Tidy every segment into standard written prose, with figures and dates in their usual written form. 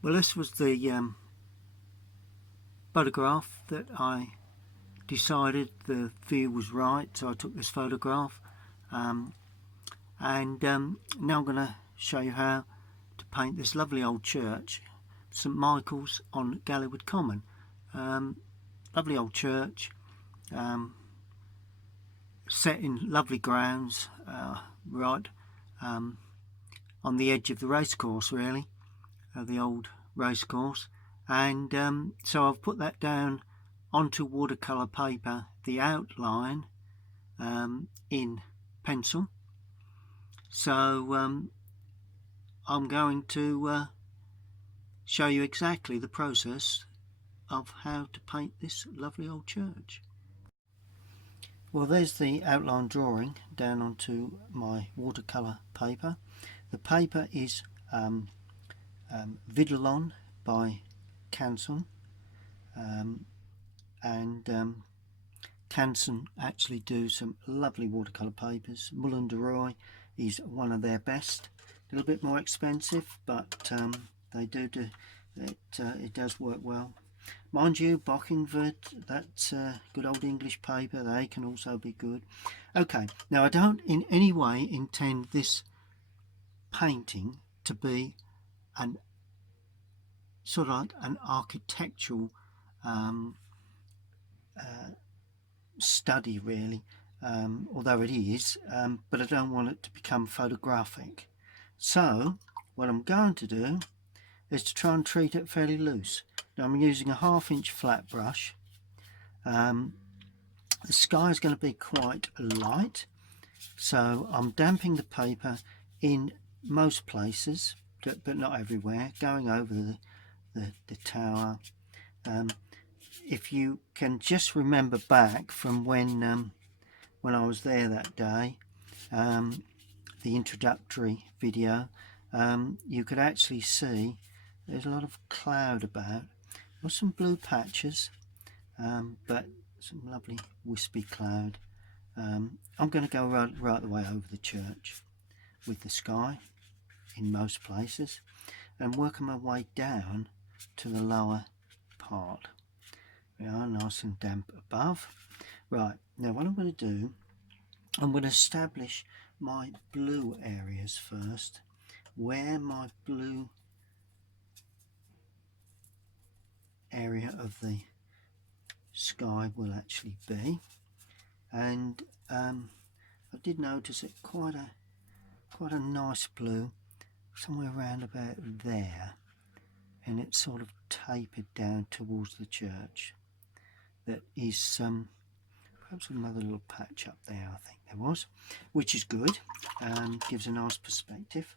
Well, this was the photograph that I decided the view was right, so I took this photograph. And now I'm going to show you how to paint this lovely old church, St. Michael's on Galleywood Common. Lovely old church, set in lovely grounds, right on the edge of the racecourse, really, the old racecourse. And so I've put that down onto watercolour paper, the outline in pencil. So I'm going to show you exactly the process of how to paint this lovely old church. Well, there's the outline drawing down onto my watercolour paper. The paper is Vidalon by Canson, and Canson actually do some lovely watercolour papers. Moulin de Roy is one of their best. A little bit more expensive, but they do it. It does work well. Mind you, Bockingford, that's good old English paper. They can also be good. Okay, now I don't in any way intend this painting to be an sort of like an architectural study, really, although it is, but I don't want it to become photographic. So what I'm going to do is to try and treat it fairly loose. Now I'm using a 1/2 inch flat brush. The sky is going to be quite light, so I'm damping the paper in most places, but not everywhere, going over the tower. If you can just remember back from when I was there that day, the introductory video, you could actually see there's a lot of cloud about. There's some blue patches, but some lovely wispy cloud. I'm going to go right the way over the church with the sky in most places and working my way down to the lower part. We are nice and damp above. Right, now what I'm going to do, I'm going to establish my blue areas first, where my blue area of the sky will actually be. And I did notice it quite a nice blue somewhere around about there, and it's sort of tapered down towards the church. That is perhaps another little patch up there, I think there was, which is good, gives a nice perspective.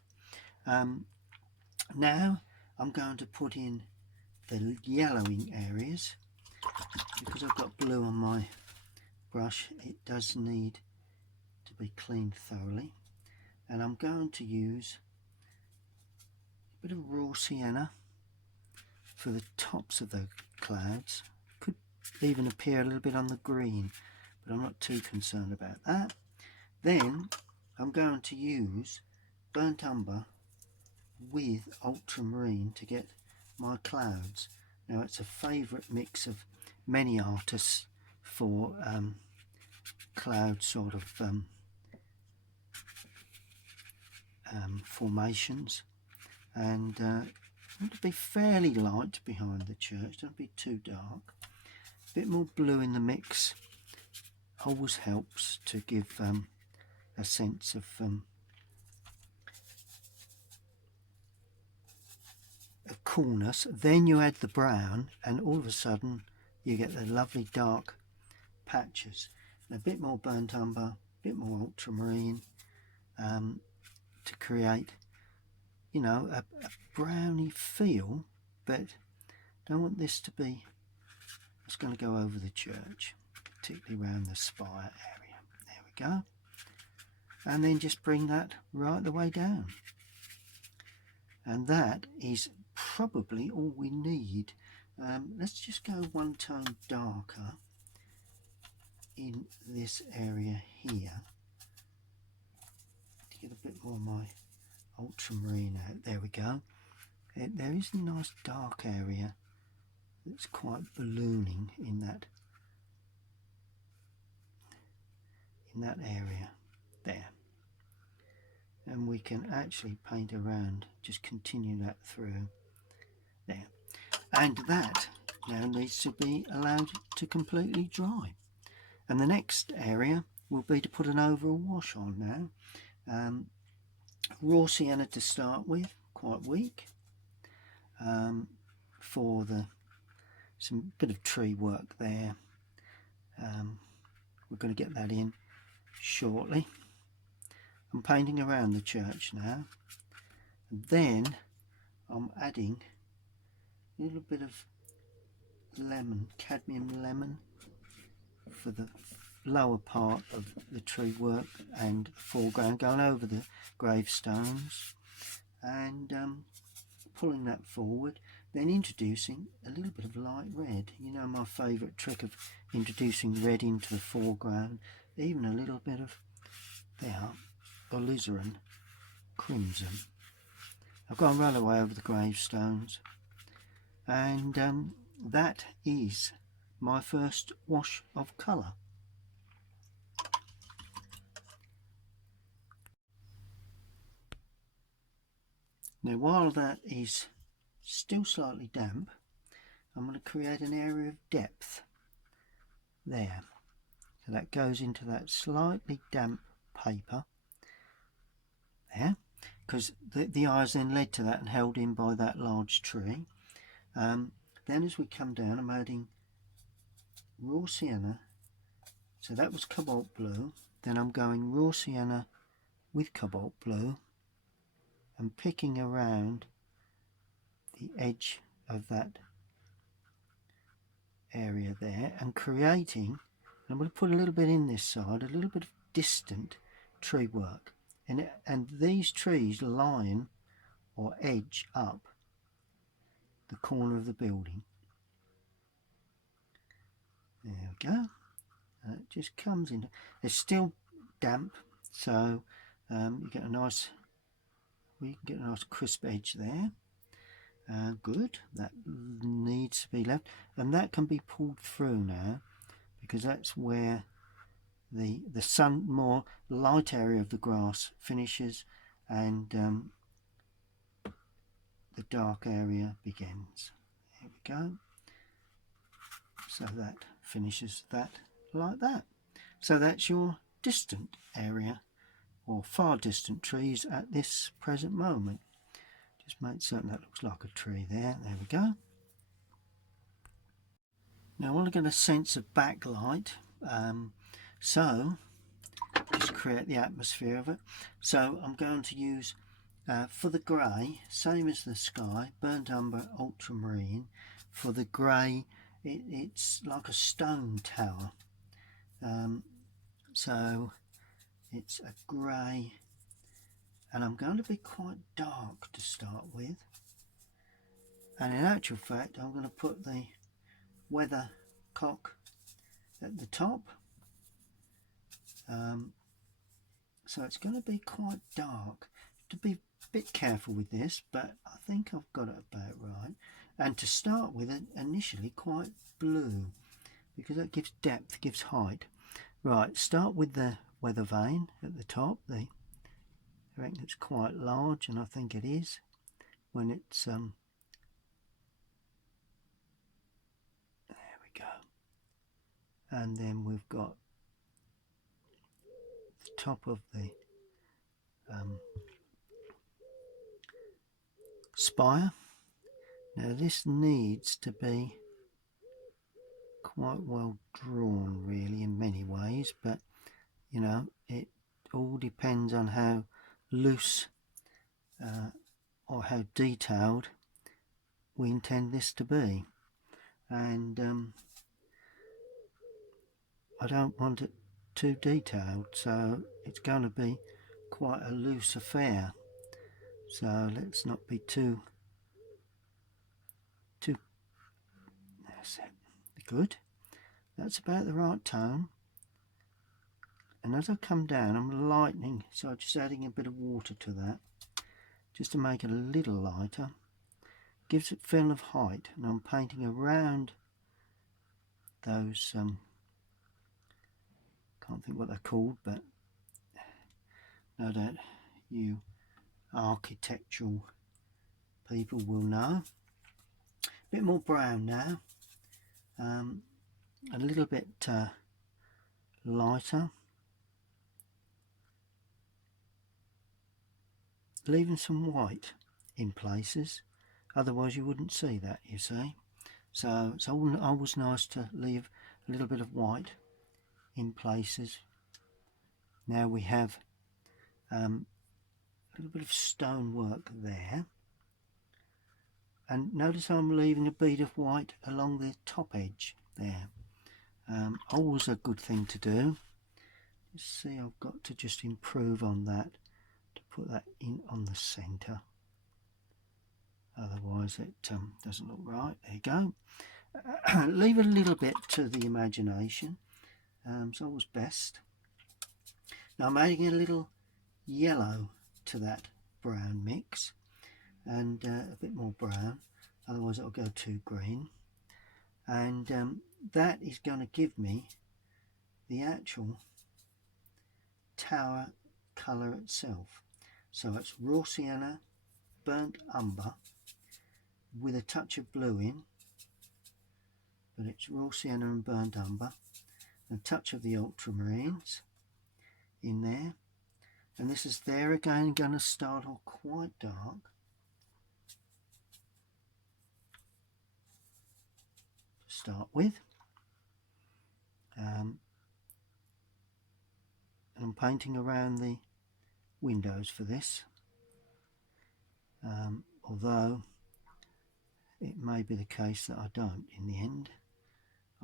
Now I'm going to put in the yellowing areas. Because I've got blue on my brush, it does need to be cleaned thoroughly, and I'm going to use a bit of raw sienna for the tops of the clouds. Could even appear a little bit on the green, but I'm not too concerned about that. Then I'm going to use burnt umber with ultramarine to get my clouds. Now it's a favourite mix of many artists for cloud sort of formations, and want to be fairly light behind the church, don't be too dark. A bit more blue in the mix always helps to give a sense of coolness. Then you add the brown and all of a sudden you get the lovely dark patches. And a bit more burnt umber, a bit more ultramarine, to create, you know, a browny feel, but don't want this to be, it's going to go over the church, particularly around the spire area. There we go. And then just bring that right the way down. And that is probably all we need. Let's just go one tone darker in this area here to get a bit more of my ultramarine out. There we go. there is a nice dark area that's quite ballooning in that area there, and we can actually paint around, just continue that through there, and that now needs to be allowed to completely dry. And the next area will be to put an overall wash on now. Raw sienna to start with, quite weak, for some bit of tree work there. We're going to get that in shortly. I'm painting around the church now, and then I'm adding a little bit of lemon, cadmium lemon, for the lower part of the tree work and foreground, going over the gravestones and pulling that forward, then introducing a little bit of light red. You know my favourite trick of introducing red into the foreground, even a little bit of alizarin crimson. I've gone right away over the gravestones, and that is my first wash of colour. Now while that is still slightly damp, I'm going to create an area of depth there. So that goes into that slightly damp paper there, because the eye is then led to that and held in by that large tree. Then as we come down, I'm adding raw sienna, so that was cobalt blue, then I'm going raw sienna with cobalt blue and picking around the edge of that area there and creating, I'm going to put a little bit in this side, a little bit of distant tree work, and these trees line or edge up the corner of the building. There we go. It just comes in. It's still damp, so you get a nice, we can get a nice crisp edge there. Good. That needs to be left, and that can be pulled through now, because that's where the sun, more light area of the grass finishes, and the dark area begins. There we go. So that finishes that like that. So that's your distant area, or far distant trees at this present moment. Just make certain that looks like a tree there. There we go. Now I want to get a sense of backlight, so just create the atmosphere of it. So I'm going to use, for the grey, same as the sky, burnt umber, ultramarine. For the grey, it's like a stone tower. So it's a grey, and I'm going to be quite dark to start with, and in actual fact I'm going to put the weathercock at the top, so it's going to be quite dark. To be a bit careful with this, but I think I've got it about right. And to start with, it initially quite blue, because that gives depth, gives height. Right, start with the weather vane at the top. I reckon it's quite large, and I think it is when it's there we go. And then we've got the top of the spire. Now this needs to be quite well drawn really in many ways, but you know, it all depends on how loose or how detailed we intend this to be, and I don't want it too detailed, so it's going to be quite a loose affair. So let's not be too that's it. Good. That's about the right tone. And as I come down, I'm lightening, so I'm just adding a bit of water to that, just to make it a little lighter. gives it feel of height, and I'm painting around those, can't think what they're called, but no doubt you architectural people will know. A bit more brown now, a little bit lighter, leaving some white in places, otherwise you wouldn't see that, you see. So it's always nice to leave a little bit of white in places. Now we have a little bit of stonework there, and notice I'm leaving a bead of white along the top edge there. Always a good thing to do. You see, I've got to just improve on that to put that in on the centre, otherwise it doesn't look right. There you go. Leave a little bit to the imagination, it's always best. Now I'm adding a little yellow to that brown mix, and a bit more brown, otherwise it'll go too green, and that is going to give me the actual tower colour itself. So it's raw sienna, burnt umber with a touch of blue in, but it's raw sienna and burnt umber, a touch of the ultramarines in there, and this is there again going to start off quite dark, to start with, and I'm painting around the windows for this, although it may be the case that I don't in the end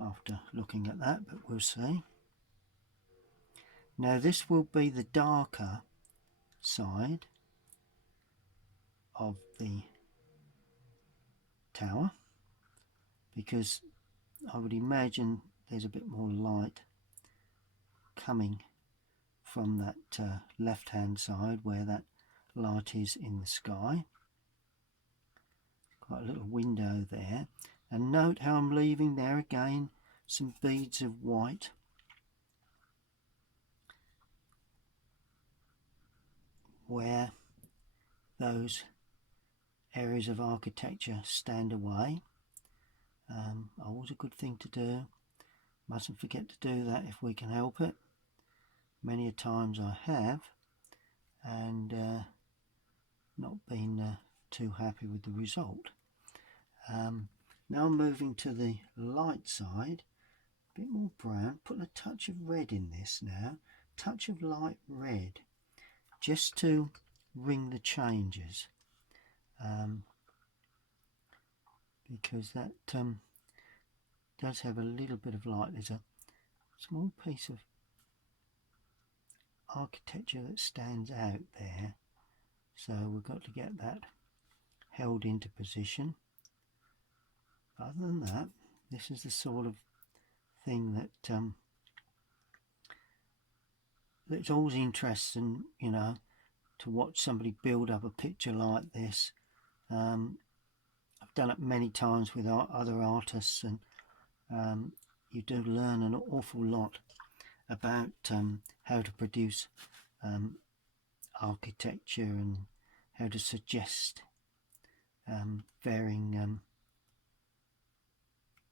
after looking at that, but we'll see. Now this will be the darker side of the tower, because I would imagine there's a bit more light coming from that left hand side where that light is in the sky. Quite a little window there, and note how I'm leaving there again some beads of white where those areas of architecture stand away. Always a good thing to do, mustn't forget to do that if we can help it. Many a times I have, and not been too happy with the result. Now I'm moving to the light side, a bit more brown, putting a touch of red in this now, touch of light red, just to ring the changes, because that does have a little bit of light. There's a small piece of architecture that stands out there, so we've got to get that held into position. Other than that, this is the sort of thing that it's always interesting, you know, to watch somebody build up a picture like this. I've done it many times with other artists, and you do learn an awful lot about how to produce architecture and how to suggest varying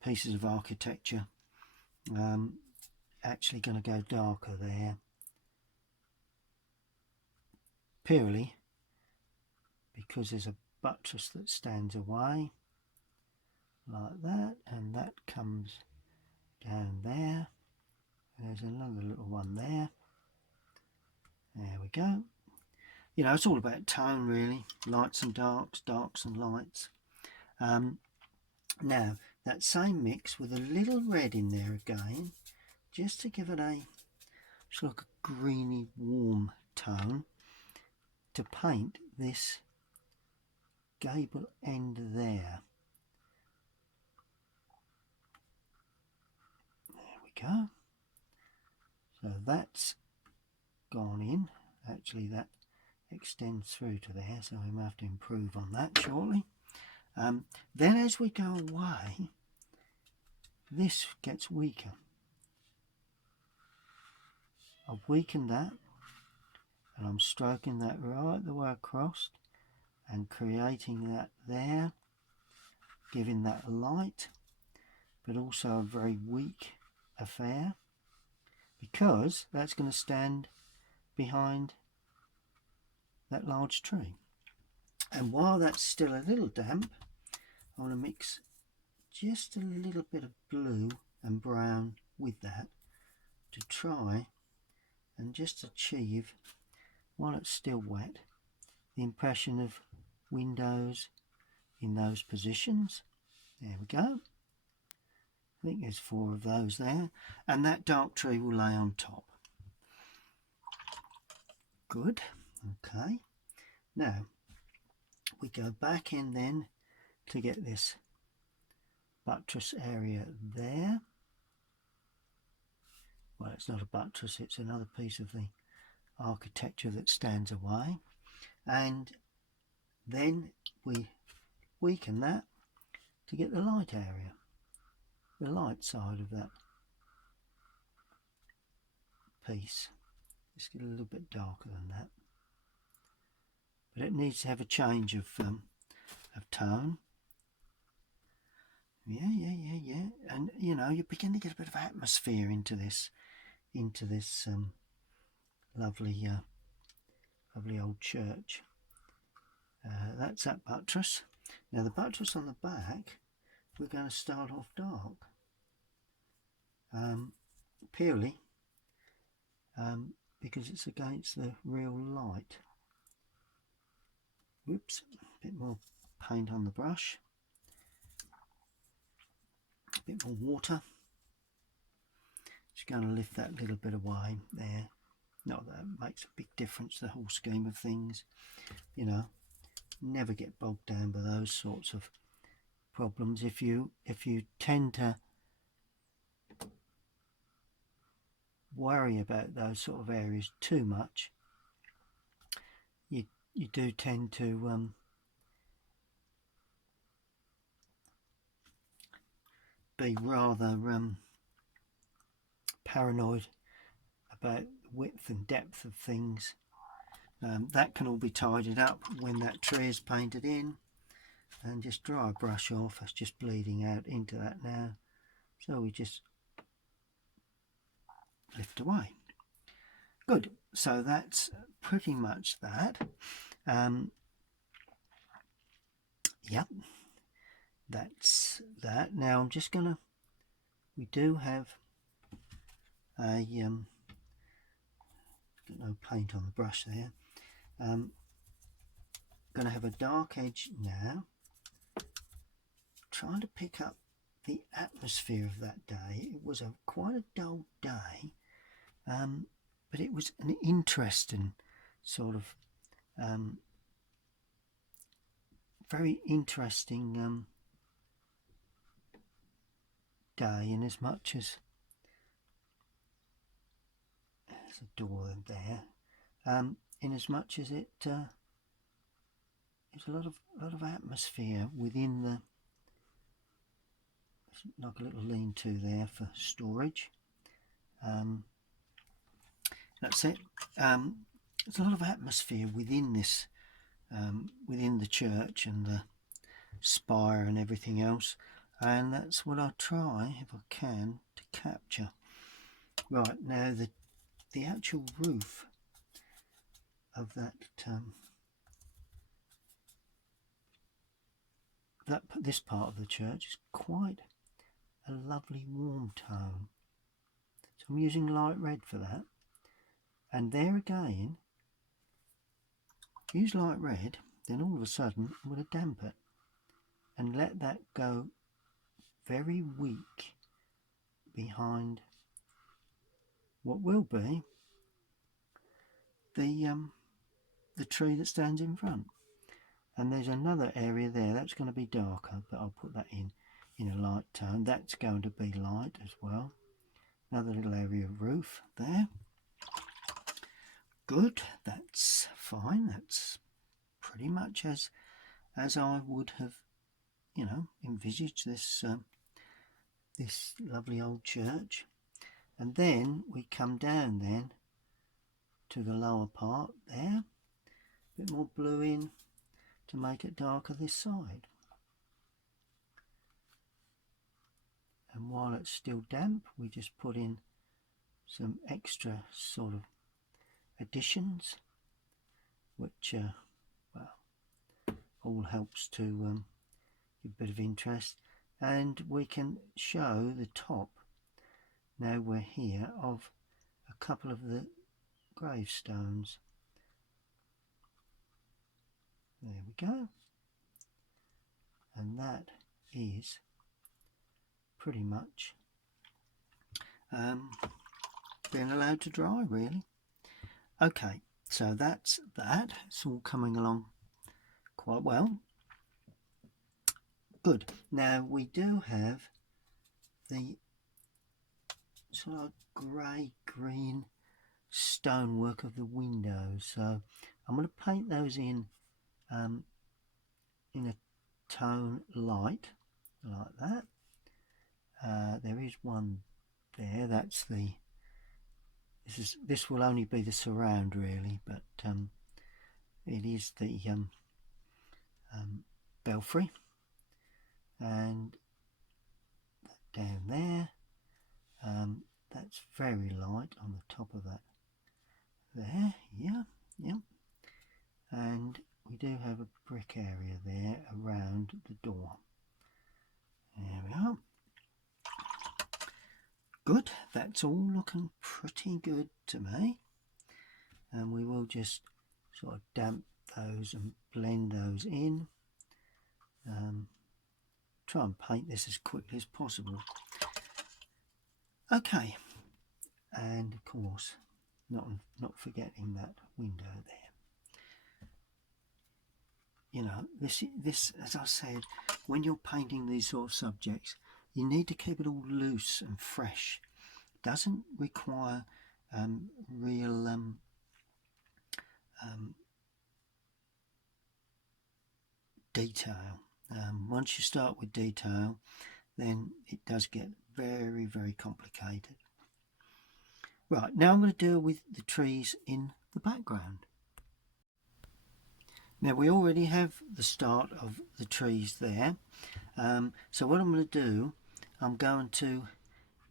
pieces of architecture. Actually going to go darker there, purely because there's a buttress that stands away like that, and that comes down there. There's another little one there. There we go. You know, it's all about tone really, lights and darks, darks and lights. Now that same mix with a little red in there again, just to give it a sort of a greeny warm tone, to paint this gable end there. There we go. So that's gone in. Actually that extends through to there, so we may have to improve on that shortly. Then as we go away, this gets weaker. I've weakened that, and I'm stroking that right the way across and creating that there, giving that light, but also a very weak affair, because that's going to stand behind that large tree. And while that's still a little damp, I want to mix just a little bit of blue and brown with that to try and just achieve, while it's still wet, the impression of windows in those positions. There we go. I think there's 4 of those there, and that dark tree will lay on top. Good. Okay, now we go back in then to get this buttress area there. Well, it's not a buttress, it's another piece of the architecture that stands away, and then we weaken that to get the light area, the light side of that piece. Just get a little bit darker than that, but it needs to have a change of tone. Yeah, and you know, you begin to get a bit of atmosphere into this lovely lovely old church. That's that buttress. Now the buttress on the back, we're going to start off dark, purely because it's against the real light. Whoops, a bit more paint on the brush, a bit more water. Just going to lift that little bit away there. Not that it makes a big difference, the whole scheme of things, you know. Never get bogged down by those sorts of problems. If you tend to worry about those sort of areas too much, you do tend to be rather paranoid about width and depth of things. That can all be tidied up when that tree is painted in, and just dry a brush off. That's just bleeding out into that now, so we just lift away. Good, so that's pretty much that. Yep, that's that. Now I'm just gonna, we do have a got no paint on the brush there. Gonna have a dark edge now, trying to pick up the atmosphere of that day. It was quite a dull day, but it was an interesting sort of very interesting day, in as much as there's a door there, in as much as it it's a lot of atmosphere within the, like a little lean-to there for storage. That's it. There's a lot of atmosphere within this, within the church and the spire and everything else, and that's what I'll try, if I can, to capture. Right, now the actual roof of that this part of the church is quite a lovely warm tone, so I'm using light red for that. And there again, use light red, then all of a sudden I'm going to damp it and let that go very weak behind what will be the tree that stands in front. And there's another area there that's going to be darker, but I'll put that in a light tone. That's going to be light as well. Another little area of roof there. Good, that's fine. That's pretty much as I would have you know, envisage this this lovely old church. And then we come down then to the lower part there, a bit more blue in to make it darker this side. And while it's still damp, we just put in some extra sort of additions, which well, all helps to give a bit of interest. And we can show the top, now we're here, of a couple of the gravestones. There we go. And that is pretty much being allowed to dry, really. Okay, so that's that. It's all coming along quite well. Good. Now we do have the sort of grey-green stonework of the windows, so I'm going to paint those in a tone light, like that. There is one there. That's the. This will only be the surround, really, but it is the belfry, and down there. That's very light on the top of that. There, yeah. And we do have a brick area there around the door. There we are. Good, that's all looking pretty good to me. And we will just sort of damp those and blend those in. Try and paint this as quickly as possible. Okay, and of course, not forgetting that window there. You know, this, as I said, when you're painting these sort of subjects, you need to keep it all loose and fresh. It doesn't require real detail. Once you start with detail, then it does get very, very complicated. Right, now I'm going to deal with the trees in the background. Now we already have the start of the trees there, so what I'm going to do, I'm going to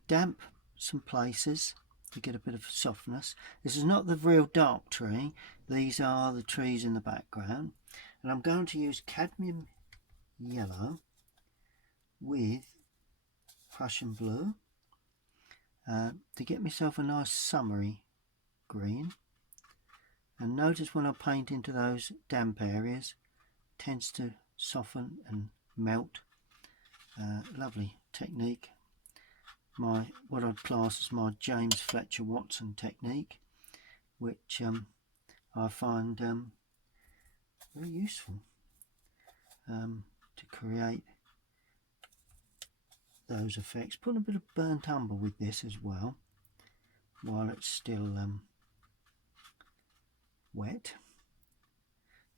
damp some places to get a bit of softness. This is not the real dark tree, these are the trees in the background, and I'm going to use cadmium yellow with Prussian blue to get myself a nice summery green. And notice when I paint into those damp areas, it tends to soften and melt. Lovely technique. What I'd class as my James Fletcher Watson technique, which I find very useful to create those effects. Put a bit of burnt umber with this as well, while it's still wet.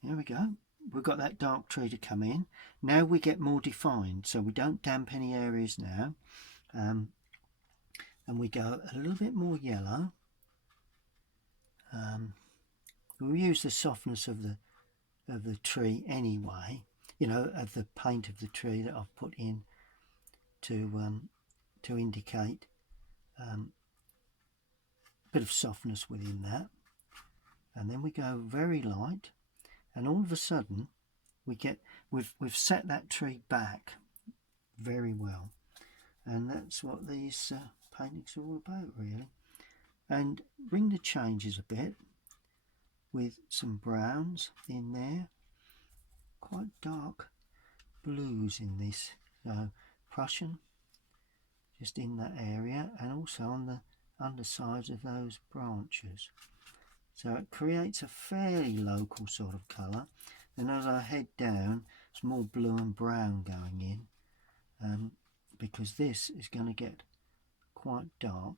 There we go. We've got that dark tree to come in. Now we get more defined, so we don't damp any areas now, and we go a little bit more yellow. We'll use the softness of the tree anyway, you know, of the paint of the tree that I've put in to indicate a bit of softness within that. And then we go very light, and all of a sudden we've set that tree back very well, and that's what these paintings are all about, really. And bring the changes a bit with some browns in there, quite dark blues in this, so Prussian just in that area, and also on the undersides of those branches. So it creates a fairly local sort of colour, and as I head down, it's more blue and brown going in, because this is going to get quite dark.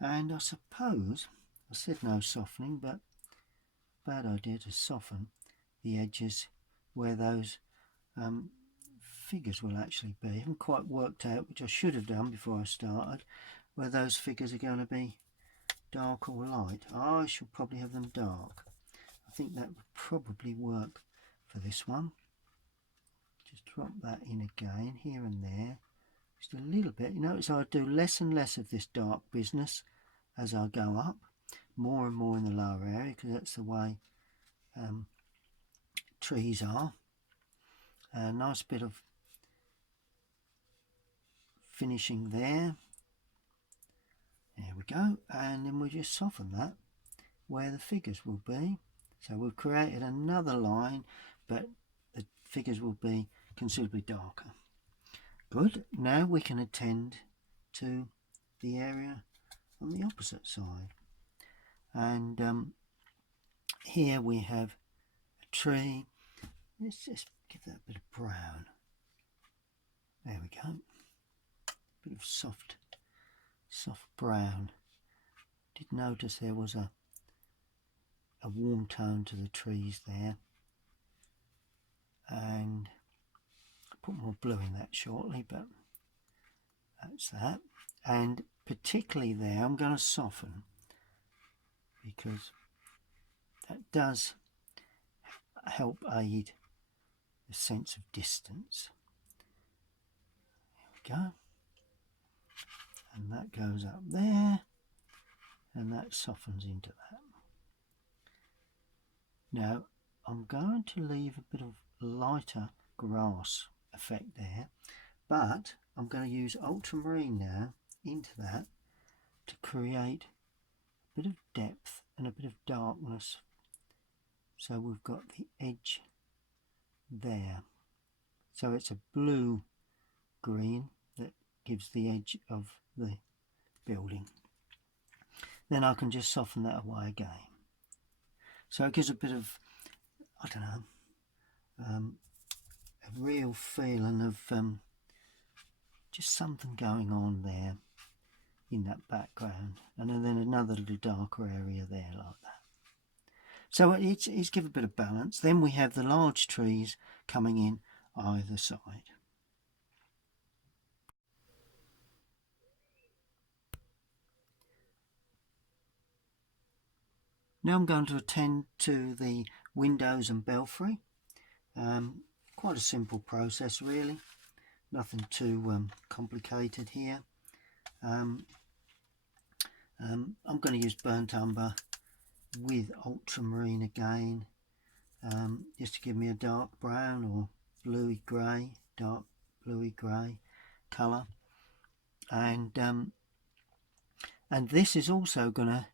And I suppose, I said no softening, but bad idea to soften the edges where those figures will actually be. I haven't quite worked out, which I should have done before I started, whether those figures are going to be dark or light. I shall probably have them dark. I think that would probably work for this one. Just drop that in again here and there, just a little bit. You notice I do less and less of this dark business as I go up, more and more in the lower area, because that's the way trees are. A nice bit of finishing there. There we go, and then we'll just soften that where the figures will be. So we've created another line, but the figures will be considerably darker. Good. Now we can attend to the area on the opposite side. And here we have a tree. Let's just give that a bit of brown. There we go. Bit of soft brown. Did notice there was a warm tone to the trees there, and I'll put more blue in that shortly, but that's that. And particularly there I'm going to soften, because that does help aid the sense of distance. There we go. And that goes up there, and that softens into that. Now I'm going to leave a bit of lighter grass effect there, but I'm going to use ultramarine now into that to create a bit of depth and a bit of darkness. So we've got the edge there. So it's a blue green that gives the edge of the building. Then I can just soften that away again. So it gives a bit of, I don't know, a real feeling of just something going on there in that background, and then another little darker area there like that. So it's give a bit of balance. Then we have the large trees coming in either side. Now I'm going to attend to the windows and belfry. Quite a simple process really, nothing too complicated here. I'm going to use burnt umber with ultramarine again, just to give me a dark brown or bluey grey, dark bluey grey colour. And this is also going to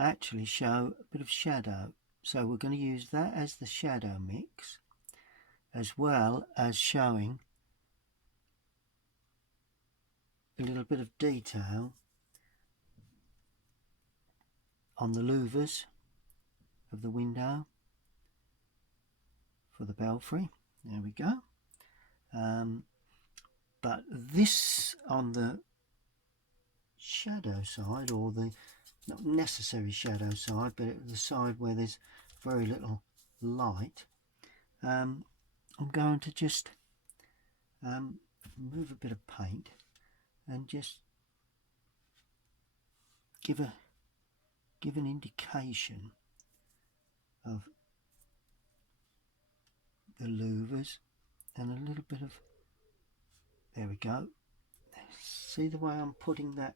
actually show a bit of shadow, so we're going to use that as the shadow mix, as well as showing a little bit of detail on the louvers of the window for the belfry. There we go. But this on the shadow side, or the not necessary shadow side, but the side where there's very little light, I'm going to just remove a bit of paint and just give an indication of the louvers and a little bit of, there we go. See the way I'm putting that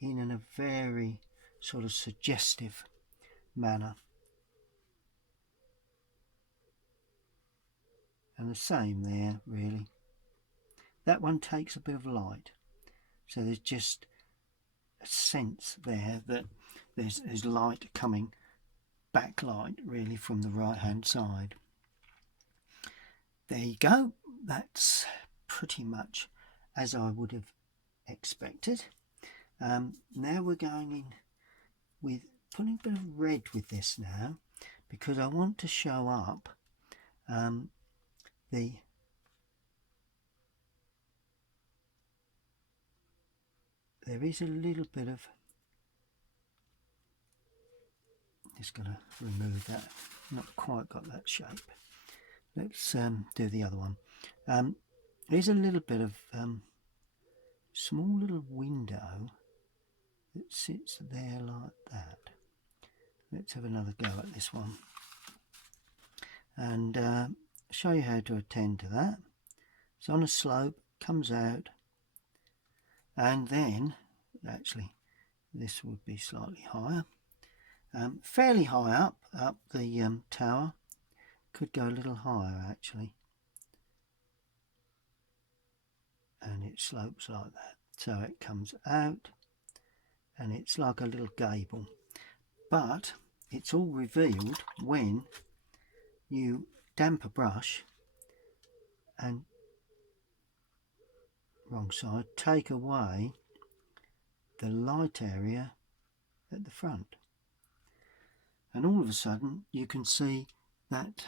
in a very sort of suggestive manner. And the same there really. That one takes a bit of light, so there's just a sense there that there's light coming, backlight really, from the right hand side. There you go. That's pretty much as I would have expected. Now we're going in with putting a bit of red with this now, because I want to show up there is a little bit of, just going to remove that, not quite got that shape. Let's do the other one. There's a little bit of small little window that sits there like that. Let's have another go at this one and show you how to attend to that. It's on a slope, comes out, and then actually this would be slightly higher, fairly high up the tower. Could go a little higher actually, and it slopes like that, so it comes out and it's like a little gable, but it's all revealed when you damp a brush and, wrong side, take away the light area at the front, and all of a sudden you can see that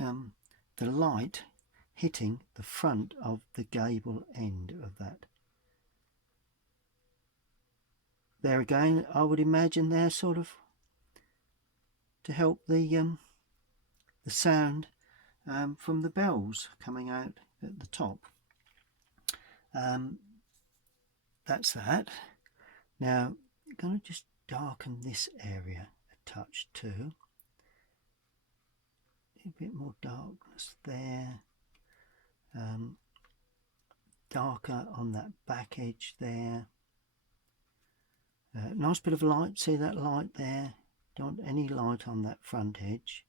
the light hitting the front of the gable end of that. There again, I would imagine they're sort of to help the sound from the bells coming out at the top. That's that. Now I'm going to just darken this area a touch too. A bit more darkness there. Darker on that back edge there. Nice bit of light, see that light there? Don't want any light on that front edge.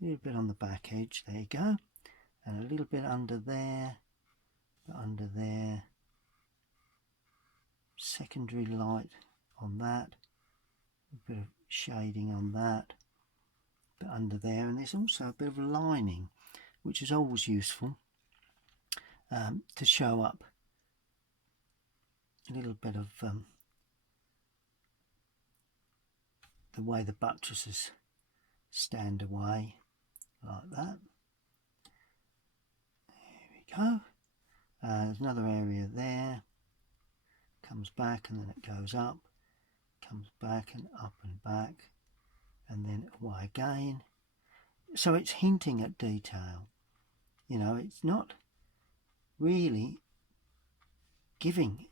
A little bit on the back edge, there you go. And a little bit under there, under there. Secondary light on that. A bit of shading on that. Bit under there, and there's also a bit of lining, which is always useful to show up a little bit of the way the buttresses stand away like that. There we go. There's another area there, comes back and then it goes up, comes back and up and back, and then away again. So it's hinting at detail, you know, it's not really giving,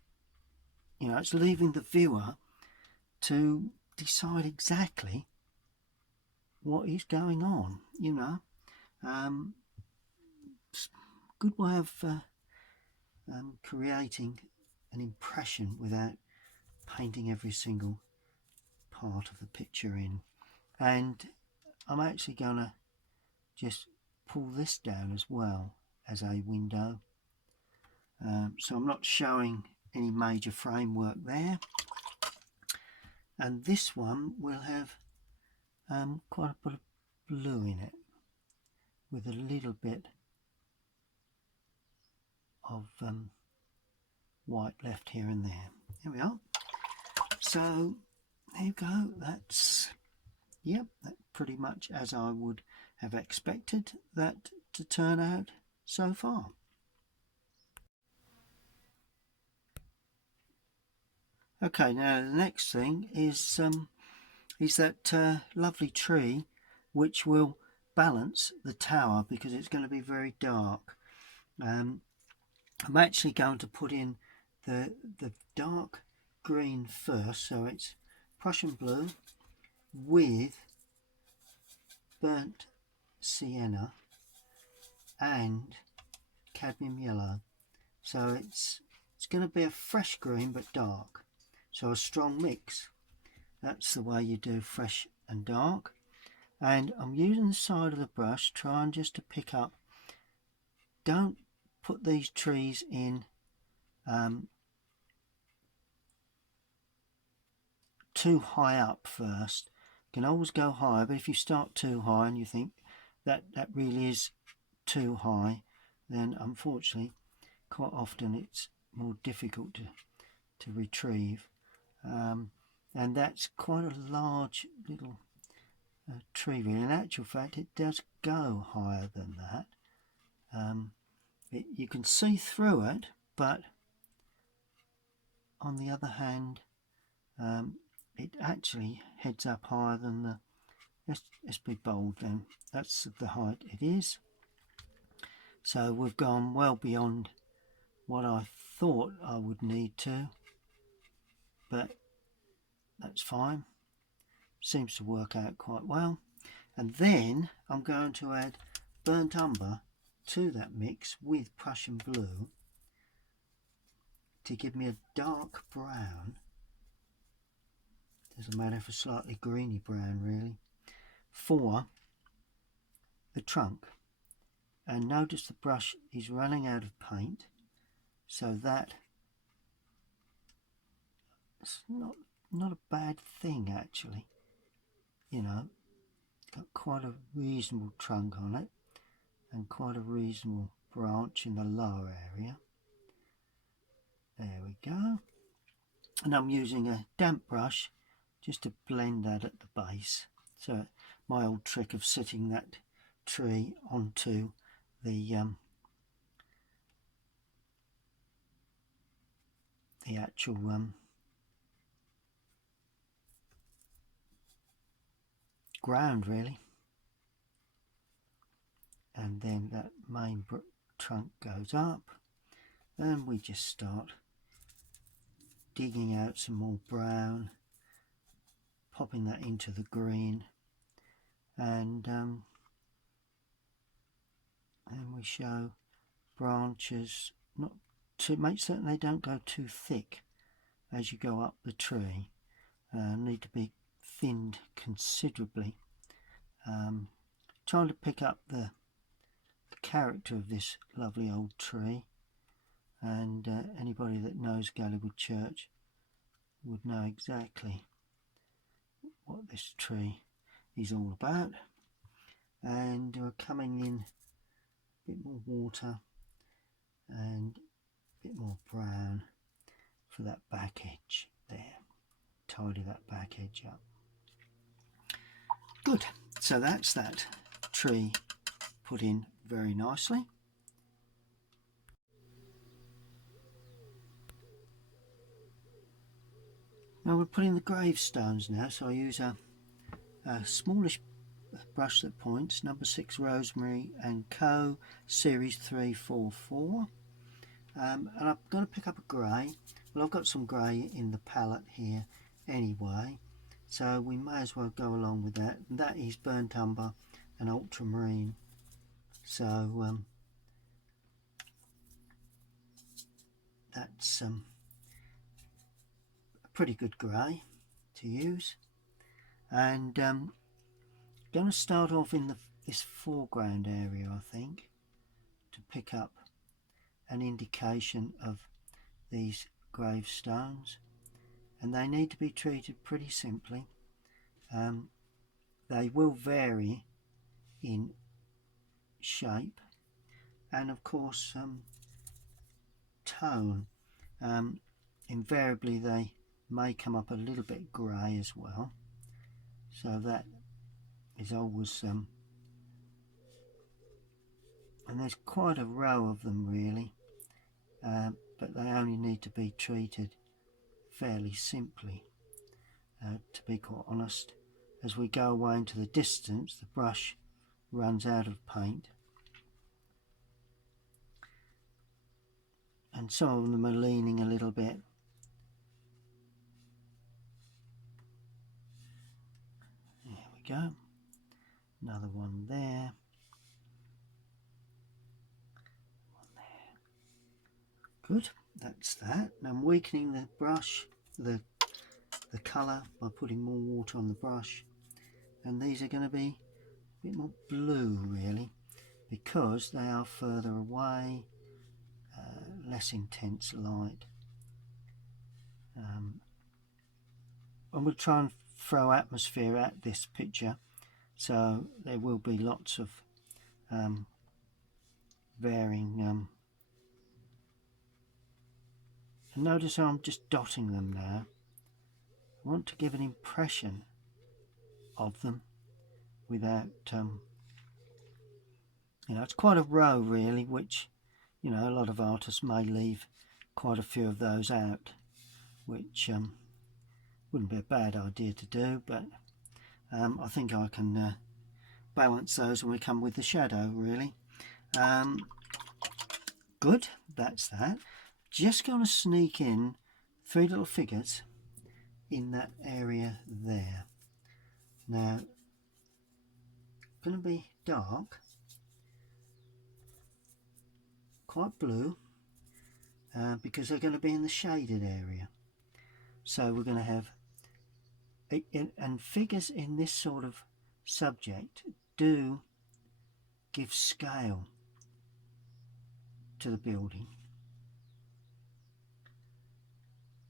you know, it's leaving the viewer to decide exactly what is going on, you know. Good way of creating an impression without painting every single part of the picture in. And I'm actually going to just pull this down as well as a window, so I'm not showing any major framework there. And this one will have quite a bit of blue in it, with a little bit of white left here and there. There we are. So there you go. That's, yep, that's pretty much as I would have expected that to turn out so far. Okay, now the next thing is that lovely tree which will balance the tower because it's going to be very dark. I'm actually going to put in the dark green first, so it's Prussian blue with burnt sienna and cadmium yellow, so it's going to be a fresh green but dark, so a strong mix. That's the way you do fresh and dark. And I'm using the side of the brush, trying just to pick up, don't put these trees in too high up first. You can always go higher, but if you start too high and you think that really is too high, then unfortunately quite often it's more difficult to retrieve. And that's quite a large little tree really. In actual fact it does go higher than that. You can see through it, but on the other hand it actually heads up higher than the, let's be bold then, that's the height it is. So we've gone well beyond what I thought I would need to, but that's fine. Seems to work out quite well. And then I'm going to add burnt umber to that mix with Prussian blue to give me a dark brown. Doesn't matter if a slightly greeny brown really, for the trunk. And notice the brush is running out of paint, so that it's not a bad thing actually. You know, got quite a reasonable trunk on it and quite a reasonable branch in the lower area. There we go. And I'm using a damp brush just to blend that at the base. So my old trick of sitting that tree onto the actual ground really, and then that main trunk goes up, and we just start digging out some more brown, popping that into the green, and we show branches, not to make certain they don't go too thick as you go up the tree. Need to be thinned considerably. Trying to pick up the character of this lovely old tree, and anybody that knows Galleywood Church would know exactly what this tree is all about. And we're coming in a bit more water and a bit more brown for that back edge there. Tidy that back edge up. Good, so that's that tree put in very nicely. Now we're putting the gravestones now, so I use a smallish brush that points, number 6 Rosemary and Co. Series 344. And I'm going to pick up a grey. Well, I've got some grey in the palette here anyway, so we may as well go along with that. And that is burnt umber and ultramarine. So that's a pretty good grey to use. And going to start off in this foreground area, I think, to pick up an indication of these gravestones, and they need to be treated pretty simply. They will vary in shape and of course tone. Invariably they may come up a little bit grey as well, so that is always and there's quite a row of them really, but they only need to be treated fairly simply, to be quite honest. As we go away into the distance, the brush runs out of paint, and some of them are leaning a little bit. There we go, another one there, one there. Good, that's that. Now I'm weakening the brush, the colour, by putting more water on the brush, and these are going to be a bit more blue really, because they are further away, less intense light. And we'll try and throw atmosphere at this picture, so there will be lots of varying. And notice how I'm just dotting them now. I want to give an impression of them without, you know, it's quite a row really, which, you know, a lot of artists may leave quite a few of those out, which wouldn't be a bad idea to do, but I think I can balance those when we come with the shadow really. Good, that's that. Just going to sneak in 3 little figures in that area there. Now, going to be dark, quite blue, because they're going to be in the shaded area. So we're going to have, and figures in this sort of subject do give scale to the building.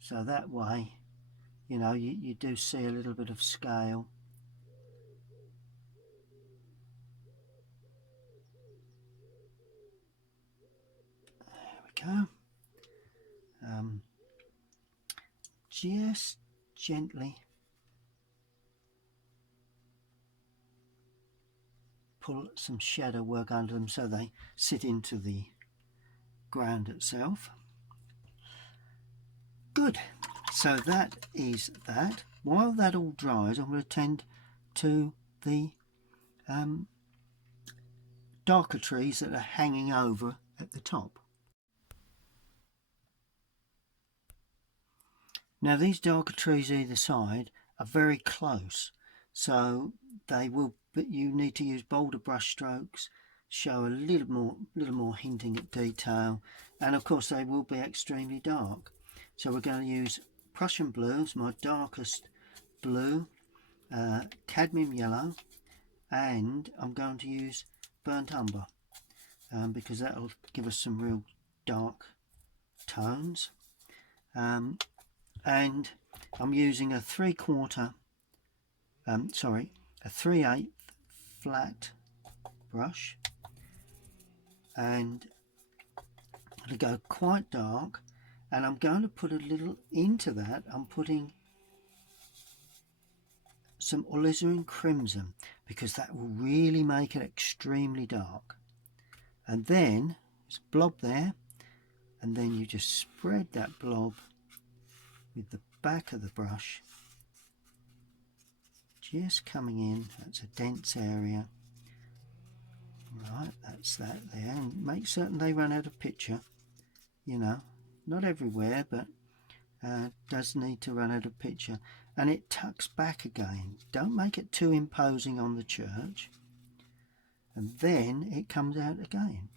So that way, you know, you do see a little bit of scale. There we go. Just gently pull some shadow work under them so they sit into the ground itself. Good. So that is that. While that all dries, I'm going to tend to the darker trees that are hanging over at the top. Now these darker trees either side are very close, so they will, but you need to use bolder brush strokes, show a little more hinting at detail, and of course they will be extremely dark. So we're going to use Prussian blue as my darkest blue, cadmium yellow, and I'm going to use burnt umber because that will give us some real dark tones. And I'm using a 3/8 flat brush, and it'll go quite dark, and I'm going to put a little into that. I'm putting some alizarin crimson because that will really make it extremely dark. And then there's a blob there, and then you just spread that blob with the back of the brush, just coming in. That's a dense area. Right, that's that there, and make certain they run out of picture. You know, not everywhere, but does need to run out of picture. And it tucks back again. Don't make it too imposing on the church. And then it comes out again.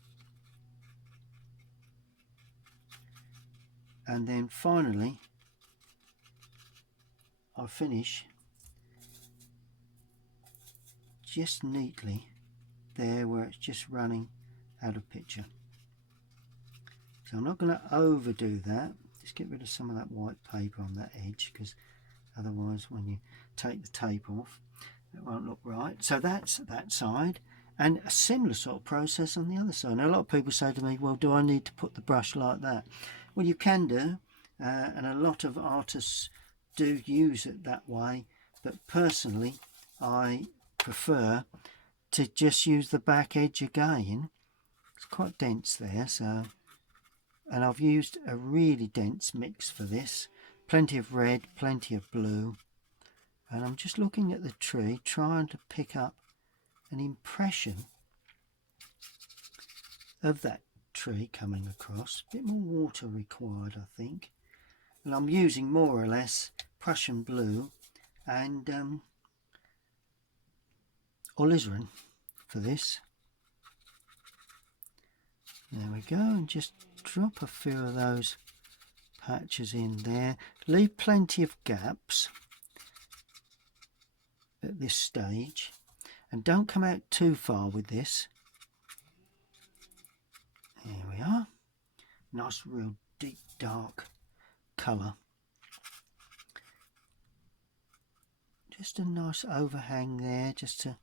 And then finally I finish just neatly there where it's just running out of picture. So I'm not going to overdo that. Just get rid of some of that white paper on that edge, because otherwise when you take the tape off it won't look right. So that's that side, and a similar sort of process on the other side. Now a lot of people say to me, well, do I need to put the brush like that? Well, you can do, and a lot of artists do use it that way, but personally I prefer to just use the back edge again. It's quite dense there, so, and I've used a really dense mix for this. Plenty of red, plenty of blue, and I'm just looking at the tree, trying to pick up an impression of that tree coming across. A bit more water required, I think, and I'm using more or less Prussian blue and alizarin for this. There we go, and just drop a few of those patches in there. Leave plenty of gaps at this stage, and don't come out too far with this. There we are. Nice real deep dark colour. Just a nice overhang there, just to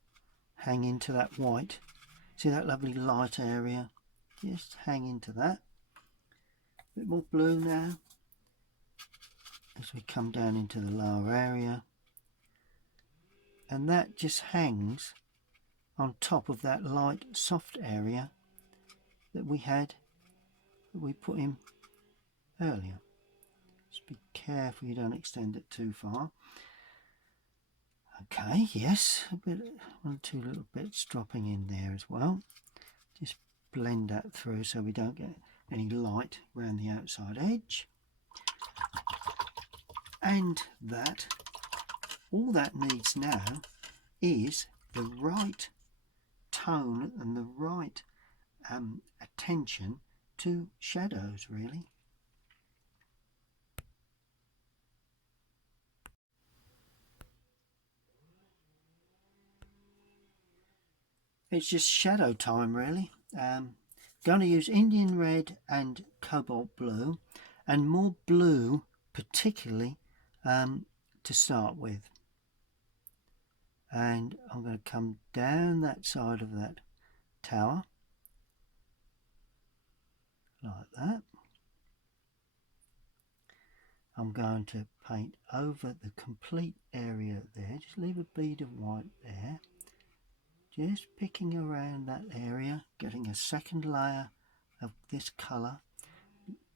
hang into that white. See that lovely light area? Just hang into that. A bit more blue now as we come down into the lower area, and that just hangs on top of that light soft area that we put in earlier. Just be careful you don't extend it too far. Okay, yes, a bit, 1 or 2 little bits dropping in there as well. Just blend that through so we don't get any light around the outside edge. And that all that needs now is the right tone and the right attention to shadows, really. It's just shadow time, really. Going to use Indian red and cobalt blue, and more blue particularly to start with. And I'm going to come down that side of that tower like that. I'm going to paint over the complete area there. Just leave a bead of white there. Just picking around that area, getting a second layer of this colour.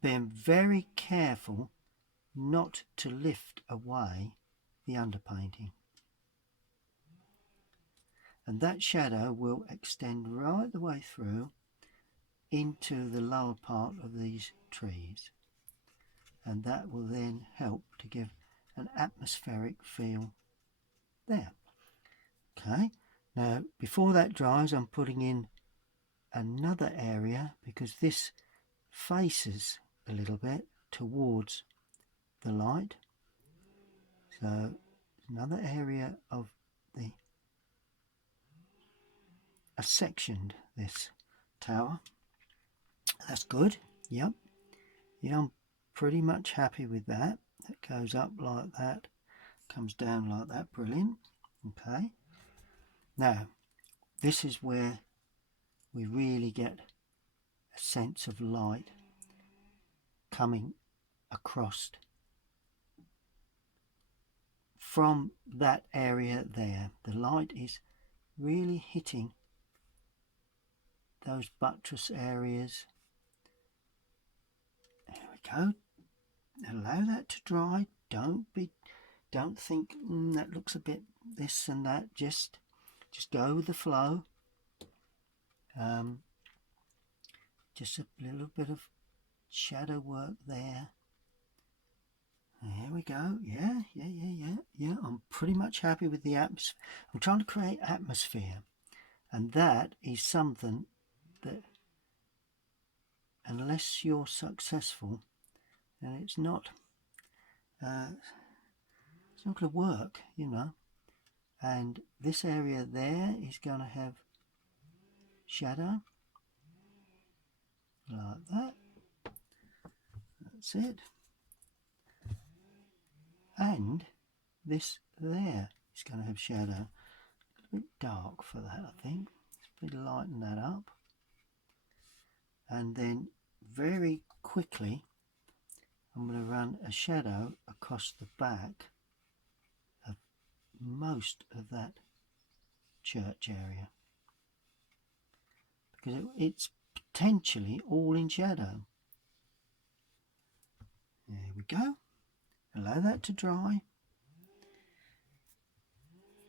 Being very careful not to lift away the underpainting. And that shadow will extend right the way through into the lower part of these trees. And that will then help to give an atmospheric feel there. Okay, now before that dries, I'm putting in another area because this faces a little bit towards the light. So another area of a sectioned this tower. That's good. Yep. Yeah, I'm pretty much happy with that. That goes up like that, comes down like that. Brilliant. Okay. Now, this is where we really get a sense of light coming across from that area there. The light is really hitting those buttress areas. There we go. Allow that to dry. Don't think that looks a bit this and that. Just go with the flow. Just a little bit of shadow work there. There we go. Yeah. I'm pretty much happy with the atmosphere. I'm trying to create atmosphere, and that is something that, unless you're successful, then it's not going to work, you know. And this area there is going to have shadow like that. That's it. And this there is going to have shadow. A bit dark for that, I think. Let's lighten that up. And then very quickly I'm going to run a shadow across the back of most of that church area, because it's potentially all in shadow. There we go. Allow that to dry.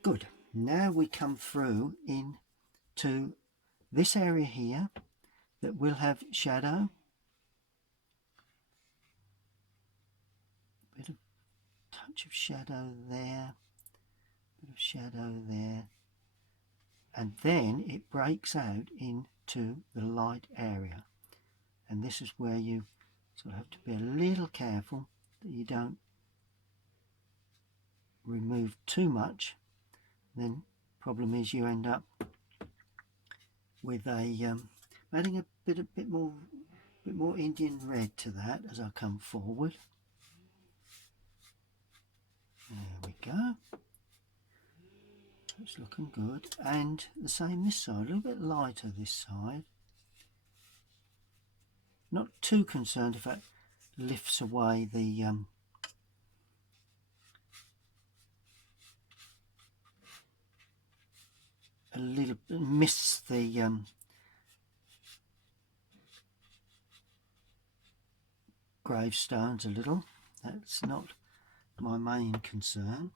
Good. Now we come through into this area here that will have shadow. Bit of touch of shadow there, bit of shadow there, and then it breaks out into the light area. And this is where you sort of have to be a little careful that you don't remove too much. Then problem is you end up with adding a bit more Indian red to that as I come forward. There we go. It's looking good. And the same this side, a little bit lighter this side. Not too concerned if that lifts away the a little, miss the gravestones a little. That's not my main concern.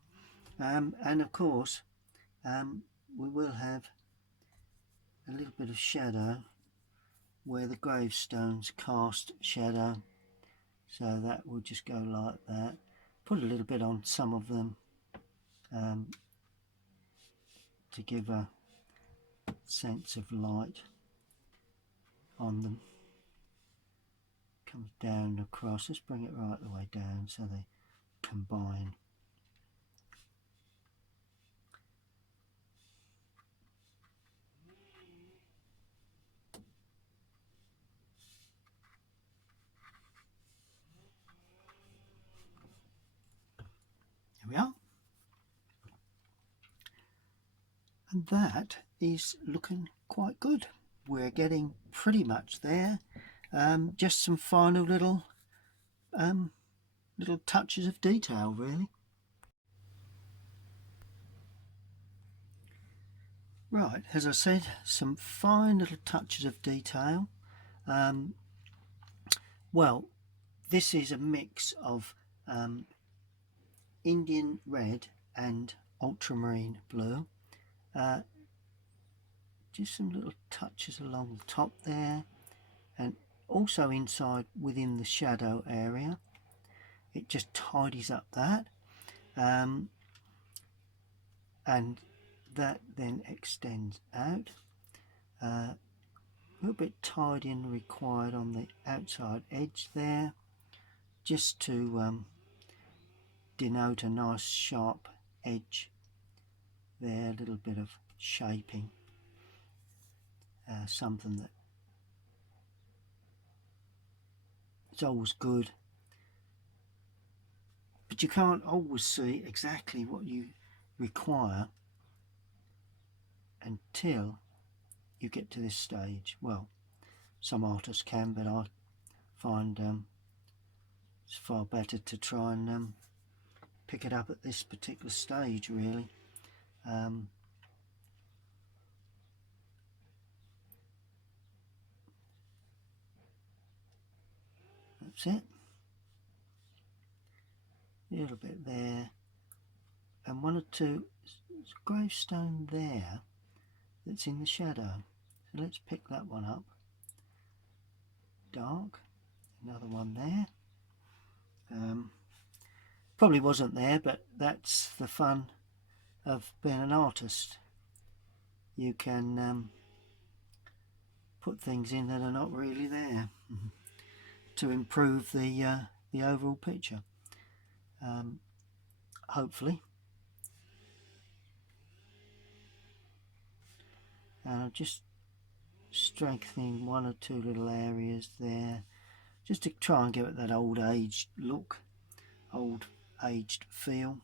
And of course we will have a little bit of shadow where the gravestones cast shadow, so that will just go like that. Put a little bit on some of them to give a sense of light on them. Comes down across. Let's bring it right the way down so they combine. There we are. And that is looking quite good. We're getting pretty much there. Just some final little touches of detail, really. Right, as I said, some fine little touches of detail. Well, this is a mix of Indian red and ultramarine blue. Just some little touches along the top there, and also inside within the shadow area. It just tidies up that, and that then extends out. A little bit tidying required on the outside edge there, just to denote a nice sharp edge there, a little bit of shaping, something that it's always good, but you can't always see exactly what you require until you get to this stage. Well, some artists can, but I find it's far better to try and pick it up at this particular stage, really. That's it. A little bit there, and one or two gravestone there that's in the shadow. So let's pick that one up. Dark. Another one there. Probably wasn't there, but that's the fun of being an artist. You can put things in that are not really there to improve the overall picture. Hopefully. And I'm just strengthening one or two little areas there, just to try and give it that old aged look, old aged feel.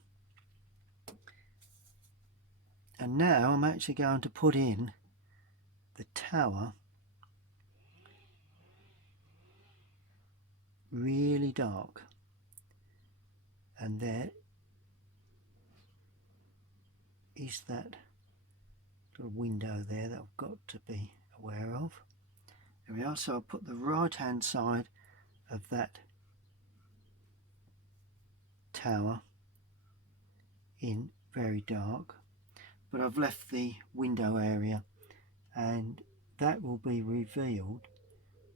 And now I'm actually going to put in the tower really dark, and there is that little window there that I've got to be aware of. There we are. So I'll put the right hand side of that tower in very dark, but I've left the window area, and that will be revealed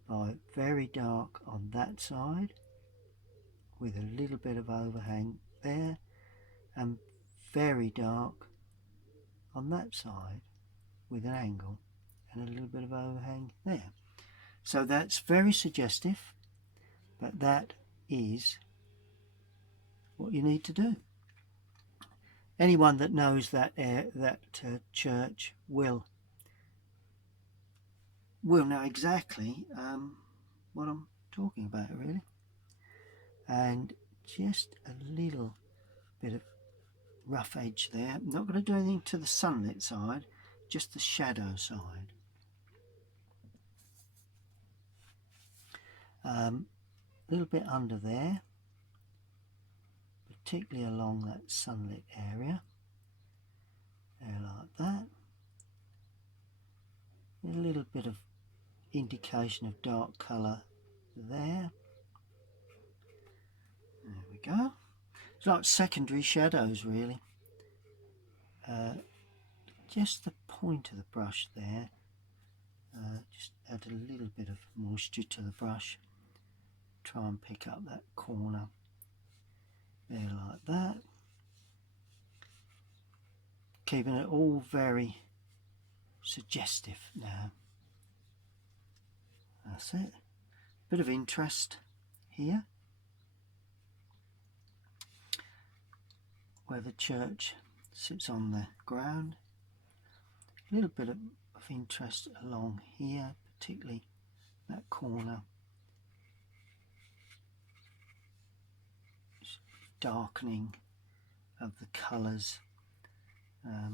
by very dark on that side with a little bit of overhang there, and very dark on that side with an angle and a little bit of overhang there. So that's very suggestive, but that is what you need to do. Anyone that knows that church will know exactly what I'm talking about, really. And just a little bit of rough edge there. I'm not going to do anything to the sunlit side, just the shadow side. A little bit under there, particularly along that sunlit area, there, like that. A little bit of indication of dark colour there. There we go. It's like secondary shadows, really. Just the point of the brush there, just add add a little bit of moisture to the brush. Try and pick up that corner there like that. Keeping it all very suggestive now. That's it. Bit of interest here. Where the church sits on the ground. A little bit of interest along here, particularly that corner. Darkening of the colours, I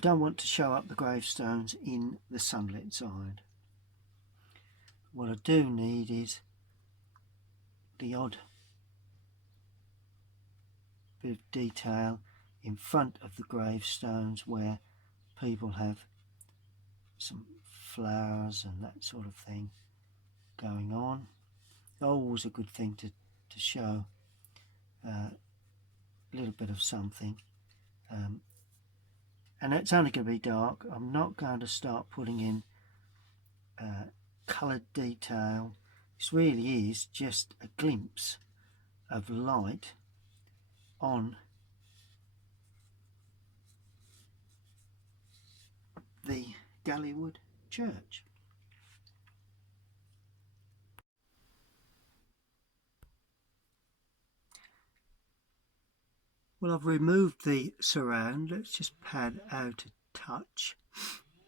don't want to show up the gravestones in the sunlit side. What I do need is the odd bit of detail in front of the gravestones where people have some flowers and that sort of thing going on. Always a good thing to show a little bit of something, and it's only going to be dark. I'm not going to start putting in coloured detail. This really is just a glimpse of light on the Galleywood church. Well, I've removed the surround. Let's just pad out a touch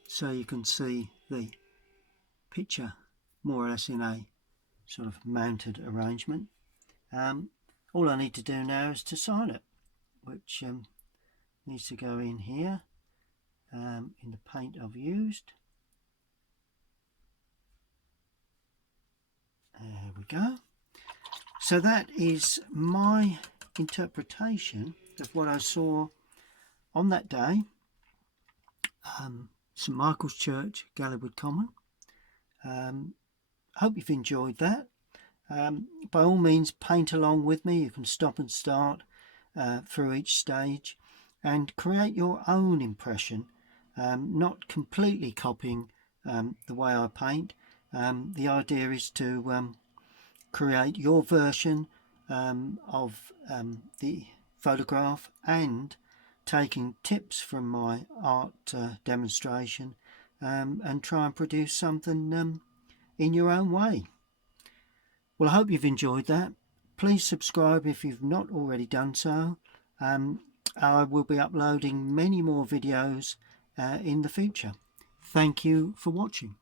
so you can see the picture more or less in a sort of mounted arrangement. All I need to do now is to sign it, which needs to go in here in the paint I've used. There we go. So that is my interpretation of what I saw on that day, St Michael's Church, Galleywood Common. Hope you've enjoyed that. By all means, paint along with me. You can stop and start through each stage and create your own impression, not completely copying the way I paint. The idea is to create your version of the photograph and taking tips from my art demonstration and try and produce something in your own way. Well, I hope you've enjoyed that. Please subscribe if you've not already done so. I will be uploading many more videos in the future. Thank you for watching.